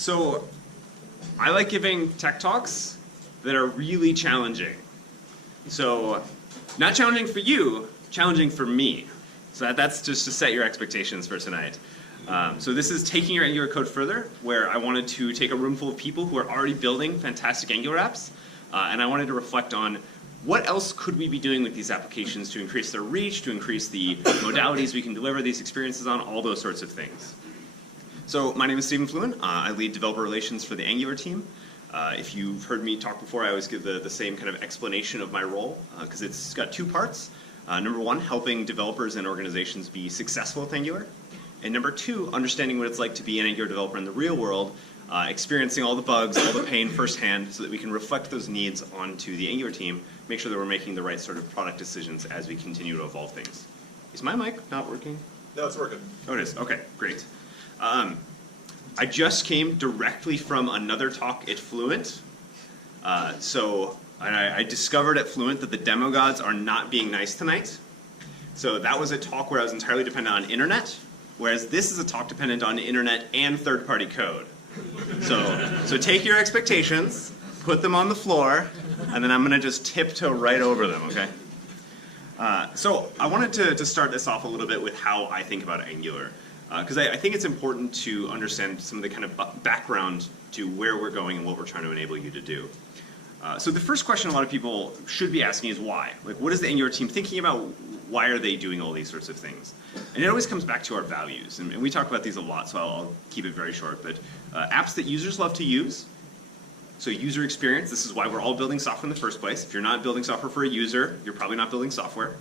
So I like giving tech talks that are really challenging. So not challenging for you, challenging for me. So that's just to set your expectations for tonight. So this is taking your Angular code further, where I wanted to take a room full of people who are already building fantastic Angular apps, and I wanted to reflect on what else could we be doing with these applications to increase their reach, to increase the modalities we can deliver these experiences on, all those sorts of things. So my name is Fluent. I lead developer relations for the Angular team. If you've heard me talk before, I always give the same kind of explanation of my role, because it's got two parts. Number one, helping developers and organizations be successful with Angular. And number two, understanding what it's like to be an Angular developer in the real world, experiencing all the bugs, all the pain firsthand, so that we can reflect those needs onto the Angular team, make sure that we're making the right sort of product decisions as we continue to evolve things. Is my mic not working? No, it's working. Oh, it is. Okay, great. I just came directly from another talk at Fluent. I discovered at Fluent that the demo gods are not being nice tonight. So that was a talk where I was entirely dependent on internet, whereas this is a talk dependent on internet and third-party code. So take your expectations, put them on the floor, and then I'm going to just tiptoe right over them, okay? So I wanted to start this off a little bit with how I think about Angular, because I think it's important to understand some of the kind of background to where we're going and what we're trying to enable you to do. So the first question a lot of people should be asking is why? Like, what is the Angular team thinking about? Why are they doing all these sorts of things? And it always comes back to our values. And we talk about these a lot, so I'll keep it very short. But apps that users love to use. So user experience, this is why we're all building software in the first place. If you're not building software for a user, you're probably not building software.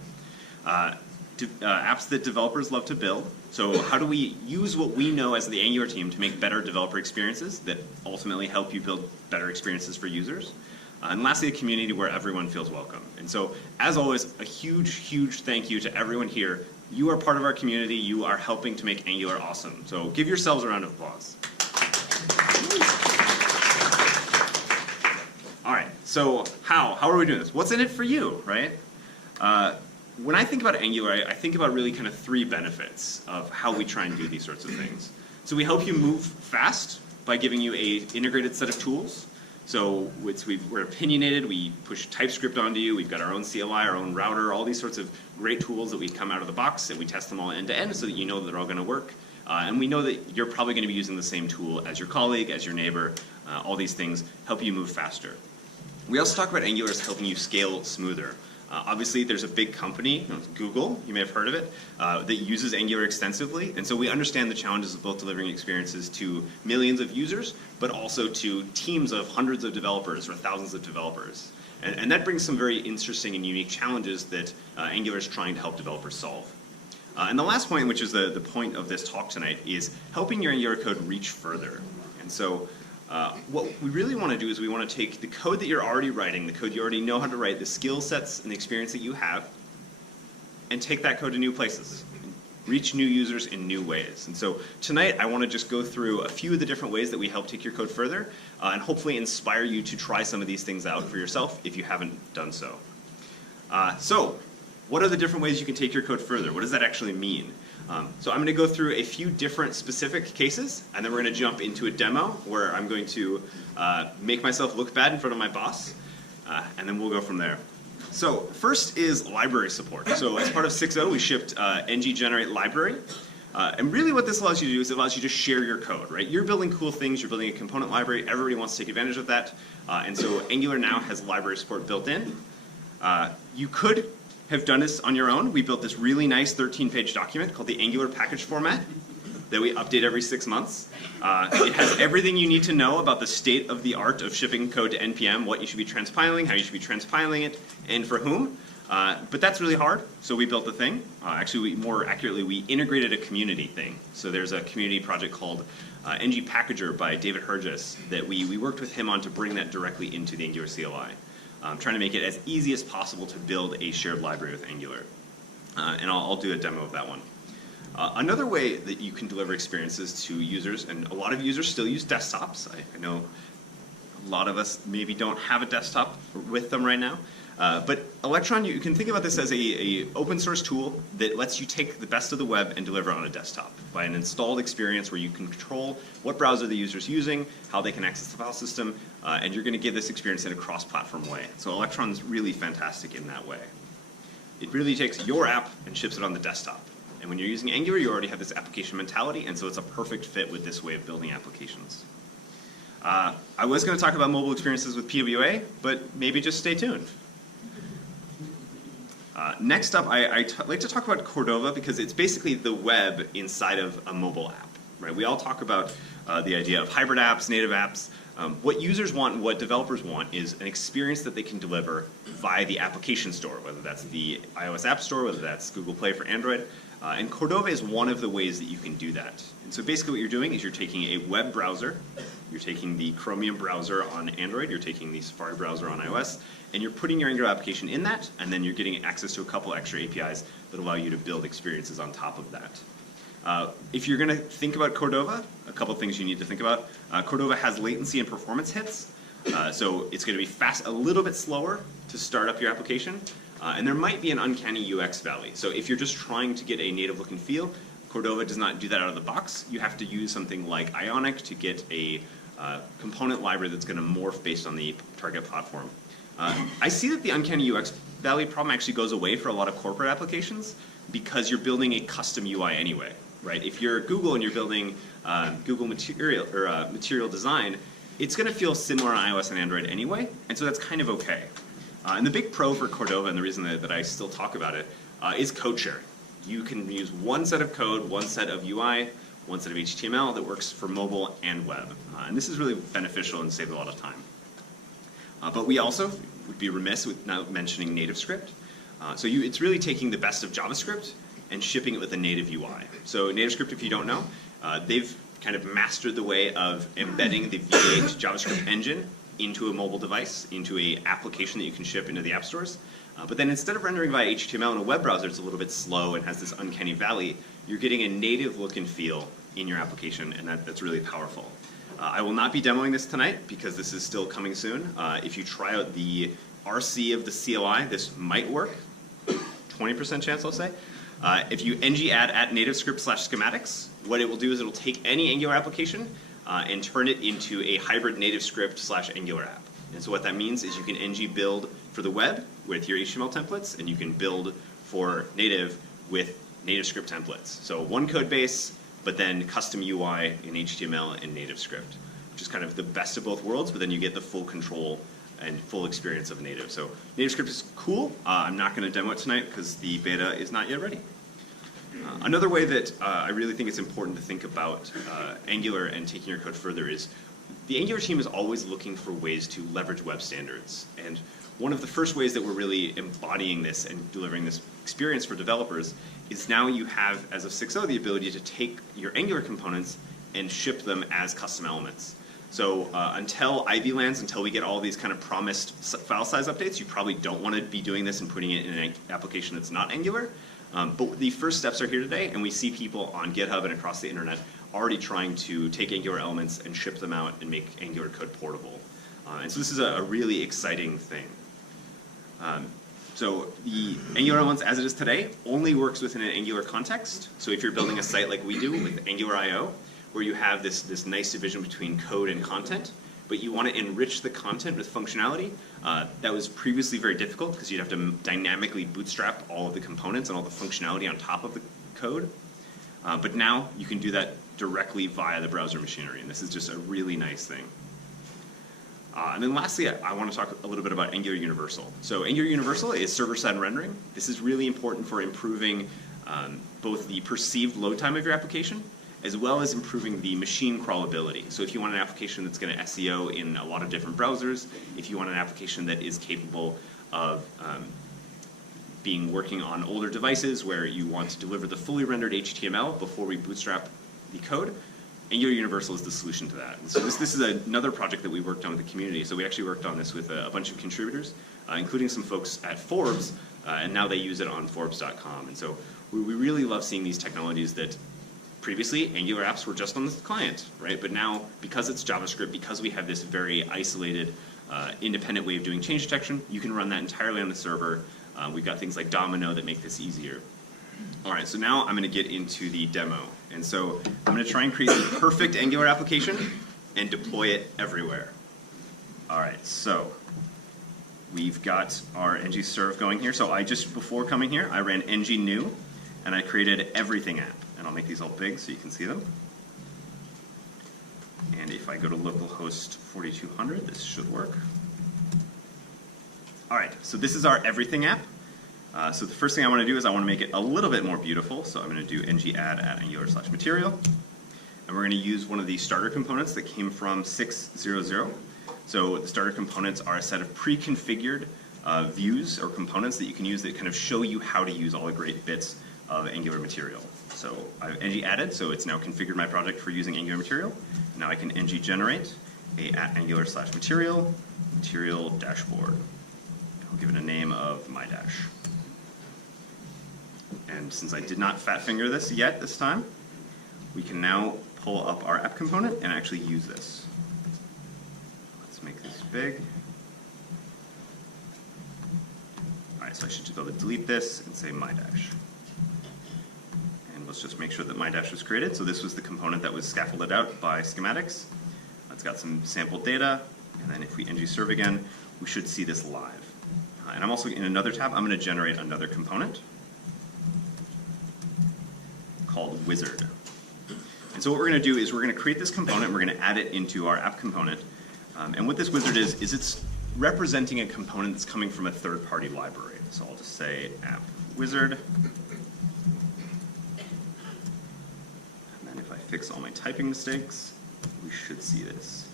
Apps that developers love to build. So how do we use what we know as the Angular team to make better developer experiences that ultimately help you build better experiences for users? And lastly, a community where everyone feels welcome. And so, as always, a huge, huge thank you to everyone here. You are part of our community. You are helping to make Angular awesome. So give yourselves a round of applause. All right, so how are we doing this? What's in it for you, right? When I think about Angular, I think about really kind of three benefits of how we try and do these sorts of things. So we help you move fast by giving you an integrated set of tools. So we're opinionated, we push TypeScript onto you, we've got our own CLI, our own router, all these sorts of great tools that we come out of the box and we test them all end to end so that you know that they're all going to work. And we know that you're probably going to be using the same tool as your colleague, as your neighbor. All these things help you move faster. We also talk about Angular as helping you scale smoother. Obviously, there's a big company, Google, you may have heard of it, that uses Angular extensively. And so we understand the challenges of both delivering experiences to millions of users, but also to teams of hundreds of developers or thousands of developers. And that brings some very interesting and unique challenges that Angular is trying to help developers solve. And the last point, which is the point of this talk tonight, is helping your Angular code reach further. And so what we really want to do is we want to take the code that you're already writing, the code you already know how to write, the skill sets and the experience that you have, and take that code to new places, and reach new users in new ways. And so tonight I want to just go through a few of the different ways that we help take your code further, and hopefully inspire you to try some of these things out for yourself if you haven't done so. So what are the different ways you can take your code further? What does that actually mean? So I'm going to go through a few different specific cases, and then we're going to jump into a demo where I'm going to make myself look bad in front of my boss, and then we'll go from there. So first is library support. So as part of 6.0, we shipped ng-generate library. And really what this allows you to do is it allows you to share your code, right? You're building cool things, you're building a component library, everybody wants to take advantage of that. And so Angular now has library support built in. You could have done this on your own. We built this really nice 13-page document called the Angular package format that we update every 6 months. It has everything you need to know about the state of the art of shipping code to NPM, what you should be transpiling, how you should be transpiling it, and for whom. But that's really hard, so we built a thing. Actually, more accurately, we integrated a community thing. So there's a community project called NG Packager by David Hergis that we worked with him on to bring that directly into the Angular CLI. Trying to make it as easy as possible to build a shared library with Angular. And I'll do a demo of that one. Another way that you can deliver experiences to users, and a lot of users still use desktops. I know a lot of us maybe don't have a desktop with them right now. But Electron, you can think about this as a open source tool that lets you take the best of the web and deliver it on a desktop by an installed experience where you can control what browser the user is using, how they can access the file system, and you're going to give this experience in a cross-platform way. So Electron's really fantastic in that way. It really takes your app and ships it on the desktop. And when you're using Angular, you already have this application mentality, and so it's a perfect fit with this way of building applications. I was going to talk about mobile experiences with PWA, but maybe just stay tuned. Next up, I like to talk about Cordova because it's basically the web inside of a mobile app. Right? We all talk about the idea of hybrid apps, native apps. What users want and what developers want is an experience that they can deliver via the application store, whether that's the iOS App Store, whether that's Google Play for Android. And Cordova is one of the ways that you can do that. And so basically what you're doing is you're taking a web browser, you're taking the Chromium browser on Android, you're taking the Safari browser on iOS, and you're putting your Angular application in that, and then you're getting access to a couple extra APIs that allow you to build experiences on top of that. If you're going to think about Cordova, a couple things you need to think about. Cordova has latency and performance hits, so it's going to be fast, a little bit slower to start up your application, and there might be an uncanny UX valley. So if you're just trying to get a native look and feel, Cordova does not do that out of the box. You have to use something like Ionic to get a component library that's going to morph based on the target platform. I see that the uncanny UX valley problem actually goes away for a lot of corporate applications because you're building a custom UI anyway. Right? If you're Google and you're building Google Material or Material Design, it's going to feel similar on iOS and Android anyway, and so that's kind of okay. And the big pro for Cordova, and the reason that I still talk about it, is code sharing. You can use one set of code, one set of UI, one set of HTML that works for mobile and web. And this is really beneficial and saves a lot of time. But we also would be remiss with not mentioning NativeScript. So it's really taking the best of JavaScript and shipping it with a native UI. So NativeScript, if you don't know, they've kind of mastered the way of embedding the V8 JavaScript engine into a mobile device, into an application that you can ship into the app stores. But then instead of rendering via HTML in a web browser, it's a little bit slow and has this uncanny valley, you're getting a native look and feel in your application, and that's really powerful. I will not be demoing this tonight because this is still coming soon. If you try out the RC of the CLI, this might work. 20% chance, I'll say. If you ng-add at nativescript/schematics, what it will do is it'll take any Angular application and turn it into a hybrid nativescript/Angular app. And so what that means is you can ng build for the web with your HTML templates, and you can build for native with NativeScript templates. So one code base, but then custom UI in HTML and NativeScript, which is kind of the best of both worlds, but then you get the full control and full experience of native. So NativeScript is cool. I'm not going to demo it tonight because the beta is not yet ready. Another way that I really think it's important to think about Angular and taking your code further is the Angular team is always looking for ways to leverage web standards. And one of the first ways that we're really embodying this and delivering this experience for developers is now you have, as of 6.0, the ability to take your Angular components and ship them as custom elements. So until Ivy lands, until we get all these kind of promised file size updates, you probably don't want to be doing this and putting it in an application that's not Angular. But the first steps are here today, and we see people on GitHub and across the internet already trying to take Angular elements and ship them out and make Angular code portable. And so this is a really exciting thing. So the Angular elements as it is today only works within an Angular context. So if you're building a site like we do with Angular I/O, where you have this nice division between code and content, but you want to enrich the content with functionality, that was previously very difficult because you'd have to dynamically bootstrap all of the components and all the functionality on top of the code. But now you can do that directly via the browser machinery, and this is just a really nice thing. And then lastly, I want to talk a little bit about Angular Universal. So Angular Universal is server-side rendering. This is really important for improving both the perceived load time of your application, as well as improving the machine crawlability. So if you want an application that's going to SEO in a lot of different browsers, if you want an application that is capable of working on older devices where you want to deliver the fully rendered HTML before we bootstrap the code, Angular Universal is the solution to that. And so this is another project that we worked on with the community. So we actually worked on this with a bunch of contributors, including some folks at Forbes, and now they use it on Forbes.com. And so we really love seeing these technologies that previously Angular apps were just on the client, right? But now, because it's JavaScript, because we have this very isolated independent way of doing change detection, you can run that entirely on the server. We've got things like Domino that make this easier. All right, so now I'm going to get into the demo. And so I'm going to try and create the perfect Angular application and deploy it everywhere. All right, so we've got our ng-serve going here. So before coming here, I ran ng-new, and I created everything app. And I'll make these all big so you can see them. And if I go to localhost 4200, this should work. All right, so this is our everything app. So the first thing I want to do is I want to make it a little bit more beautiful. So I'm going to do ng-add at angular/material. And we're going to use one of the starter components that came from 6.0.0. So the starter components are a set of pre-configured views or components that you can use that kind of show you how to use all the great bits of Angular material. So I've ng-added, so it's now configured my project for using Angular material. Now I can ng-generate a at angular/material, material dashboard. I'll give it a name of my dash. And since I did not fat finger this yet this time, we can now pull up our app component and actually use this. Let's make this big. All right, so I should be able to delete this and say my dash. And let's just make sure that my dash was created. So this was the component that was scaffolded out by schematics. It's got some sample data, and then if we ng-serve again, we should see this live. And I'm also in another tab, I'm going to generate another component called wizard. And so what we're going to do is we're going to create this component, we're going to add it into our app component. And what this wizard is it's representing a component that's coming from a third-party library. So I'll just say app wizard. And then if I fix all my typing mistakes, we should see this.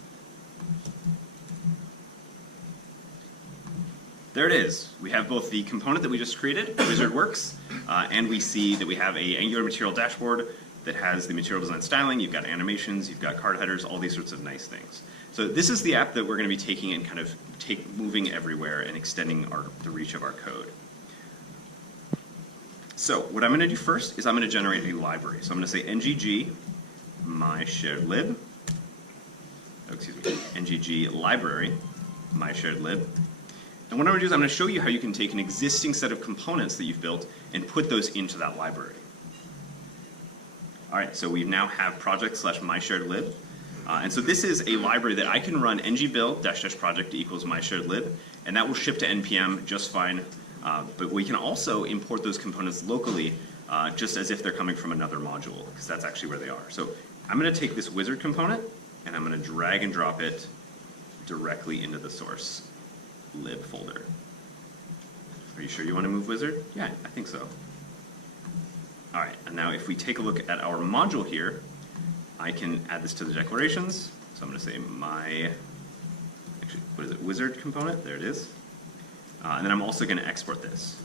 There it is. We have both the component that we just created, wizard works, and we see that we have a Angular material dashboard that has the material design styling, you've got animations, you've got card headers, all these sorts of nice things. So this is the app that we're going to be taking and kind of moving everywhere and extending the reach of our code. So what I'm going to do first is I'm going to generate a library. So I'm going to say ngg my shared lib, ngg library my shared lib. And what I'm going to do is I'm going to show you how you can take an existing set of components that you've built and put those into that library. All right, so we now have project/mysharedlib. And so this is a library that I can run ng-build --project equals mysharedlib, and that will ship to npm just fine. But we can also import those components locally just as if they're coming from another module, because that's actually where they are. So I'm going to take this wizard component, and I'm going to drag and drop it directly into the source lib folder. Are you sure you want to move wizard? Yeah, I think so. All right, and now if we take a look at our module here, I can add this to the declarations. So I'm going to say wizard component, there it is. And then I'm also going to export this.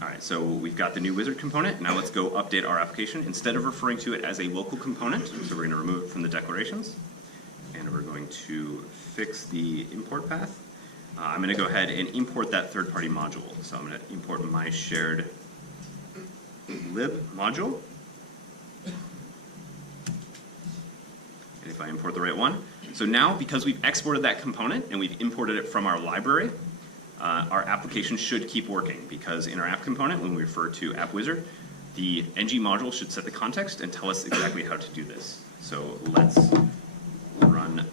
All right, so we've got the new wizard component. Now let's go update our application. Instead of referring to it as a local component, so we're going to remove it from the declarations. And we're going to fix the import path. I'm going to go ahead and import that third-party module. So I'm going to import my shared lib module. And if I import the right one. So now, because we've exported that component and we've imported it from our library, our application should keep working, because in our app component, when we refer to app wizard, the ng module should set the context and tell us exactly how to do this. So let's run,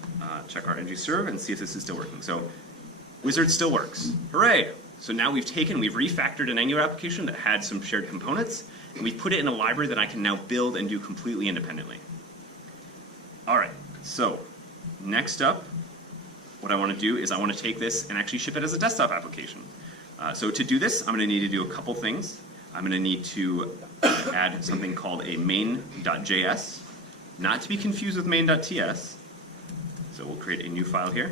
check our ng-serve and see if this is still working. So wizard still works. Hooray! So now we've refactored an Angular application that had some shared components, and we've put it in a library that I can now build and do completely independently. All right, so next up, what I want to do is I want to take this and actually ship it as a desktop application. So to do this, I'm going to need to do a couple things. I'm going to need to add something called a main.js, not to be confused with main.ts. So we'll create a new file here.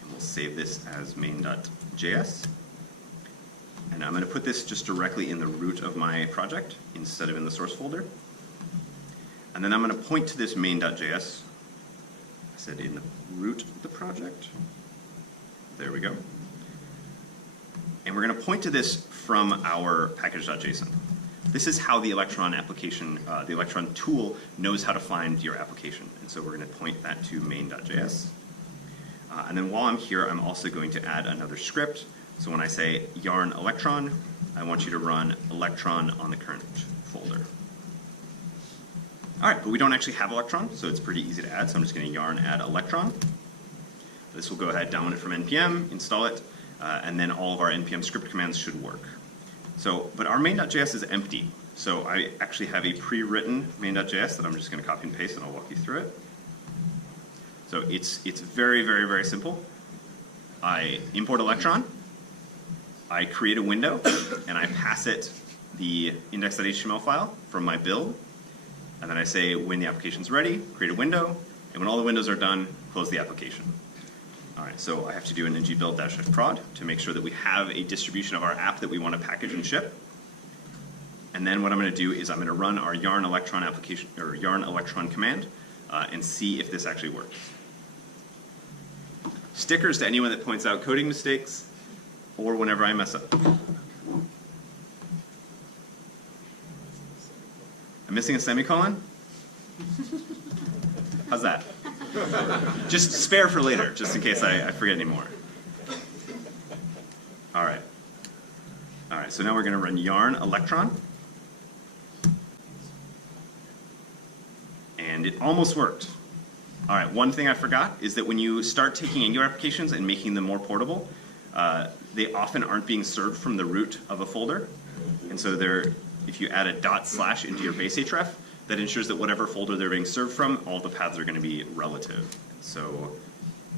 And we'll save this as main.js. And I'm going to put this just directly in the root of my project instead of in the source folder. And then I'm going to point to this main.js. I said in the root of the project. There we go. And we're going to point to this from our package.json. this is how the Electron application, the Electron tool knows how to find your application. And so we're going to point that to main.js. And then while I'm here, I'm also going to add another script. So when I say yarn Electron, I want you to run Electron on the current folder. All right, but we don't actually have Electron, so it's pretty easy to add. So I'm just going to yarn add Electron. This will go ahead, download it from npm, install it, and then all of our npm script commands should work. So, but our main.js is empty. So I actually have a pre-written main.js that I'm just going to copy and paste, and I'll walk you through it. So it's very, very, very simple. I import Electron, I create a window, and I pass it the index.html file from my build, and then I say when the application's ready, create a window, and when all the windows are done, close the application. All right, so I have to do an ng-build-prod to make sure that we have a distribution of our app that we want to package and ship. And then what I'm going to do is I'm going to run our yarn Electron application, or yarn Electron command, and see if this actually works. Stickers to anyone that points out coding mistakes or whenever I mess up. I'm missing a semicolon? How's that? Just spare for later, just in case I forget any more. All right. All right, so now we're going to run yarn Electron. And it almost worked. All right, one thing I forgot is that when you start taking Angular applications and making them more portable, they often aren't being served from the root of a folder. And so if you add a // into your base href, that ensures that whatever folder they're being served from, all the paths are going to be relative. So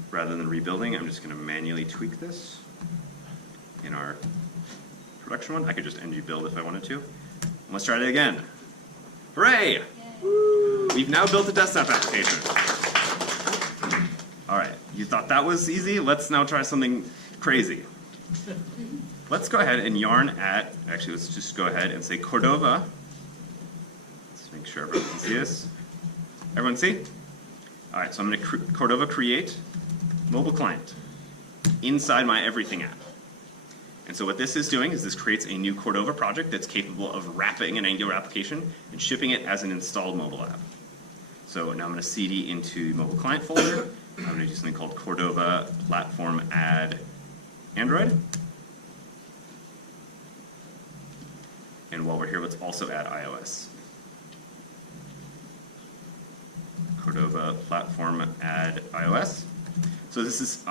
rather than rebuilding, I'm just going to manually tweak this in our production one. I could just ng-build if I wanted to. Let's try it again. Hooray! Yay. We've now built a desktop application. All right, you thought that was easy? Let's now try something crazy. Let's go ahead and yarn at, actually let's just go ahead and say Cordova. Let's make sure everyone can see this. Everyone see? All right, so I'm going to Cordova create mobile client inside my everything app. And so what this is doing is this creates a new Cordova project that's capable of wrapping an Angular application and shipping it as an installed mobile app. So now I'm going to cd into mobile client folder. I'm going to do something called Cordova platform add Android. And while we're here, let's also add iOS. Cordova platform add iOS. So this is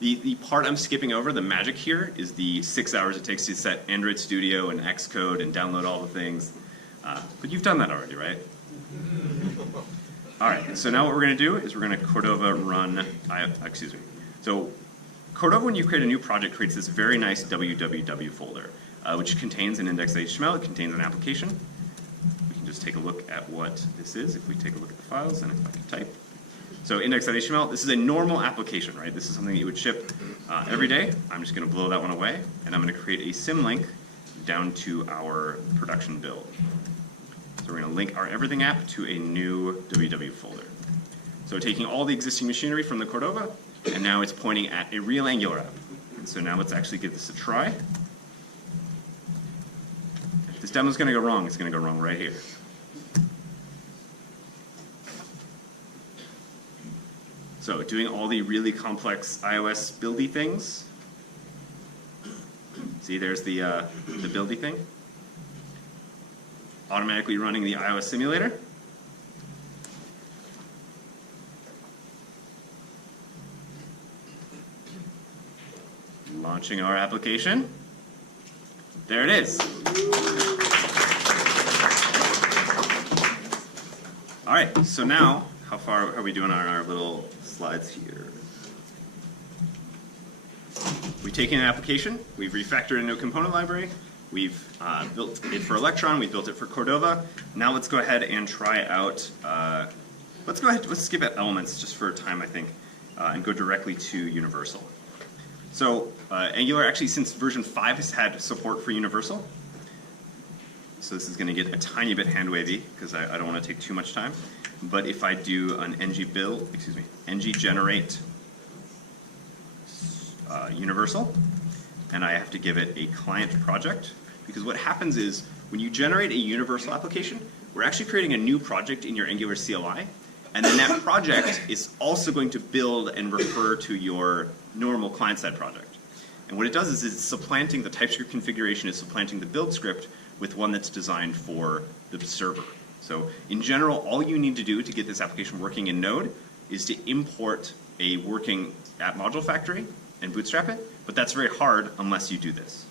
the part I'm skipping over, the magic here, is the 6 hours it takes to set Android Studio and Xcode and download all the things. But you've done that already, right? All right, so now what we're going to do is we're going to Cordova run, So Cordova, when you create a new project, creates this very nice www folder, which contains an index.html, it contains an application. We can just take a look at what this is if we take a look at the files and if I can type. So index.html, this is a normal application, right? This is something that you would ship every day. I'm just going to blow that one away, and I'm going to create a symlink down to our production build. So we're going to link our everything app to a new www folder. So taking all the existing machinery from the Cordova, and now it's pointing at a real Angular app. And so now let's actually give this a try. If this demo's going to go wrong, it's going to go wrong right here. So doing all the really complex iOS buildy things. See, there's the buildy thing. Automatically running the iOS simulator. Launching our application. There it is. All right, so now, how far are we doing on our little slides here? We've taken an application, we've refactored it into a component library, we've built it for Electron, we've built it for Cordova. Now let's go ahead and try out, let's skip at elements just for time, I think, and go directly to universal. So Angular actually, since version 5, has had support for universal. So this is going to get a tiny bit hand wavy because I don't want to take too much time. But if I do an ng-generate universal, and I have to give it a client project, because what happens is when you generate a universal application, we're actually creating a new project in your Angular CLI, and then that project is also going to build and refer to your normal client-side project. And what it does is it's supplanting the TypeScript configuration, is supplanting the build script with one that's designed for the server. So in general, all you need to do to get this application working in Node is to import a working app module factory and bootstrap it, but that's very hard unless you do this.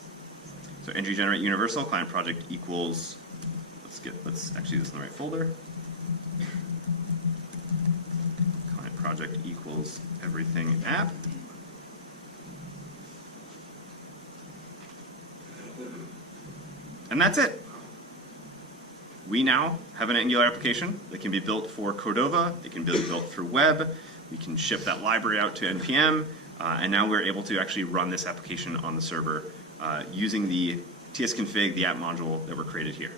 So ng generate universal client project equals, let's actually do this in the right folder. Client project equals everything app. And that's it. We now have an Angular application that can be built for Cordova. It can be built through web. We can ship that library out to NPM. And now we're able to actually run this application on the server using the tsconfig, the app module that were created here.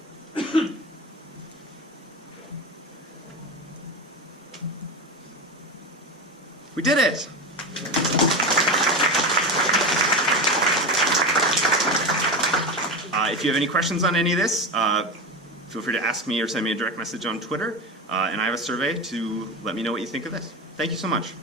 We did it! If you have any questions on any of this, feel free to ask me or send me a direct message on Twitter. And I have a survey to let me know what you think of this. Thank you so much.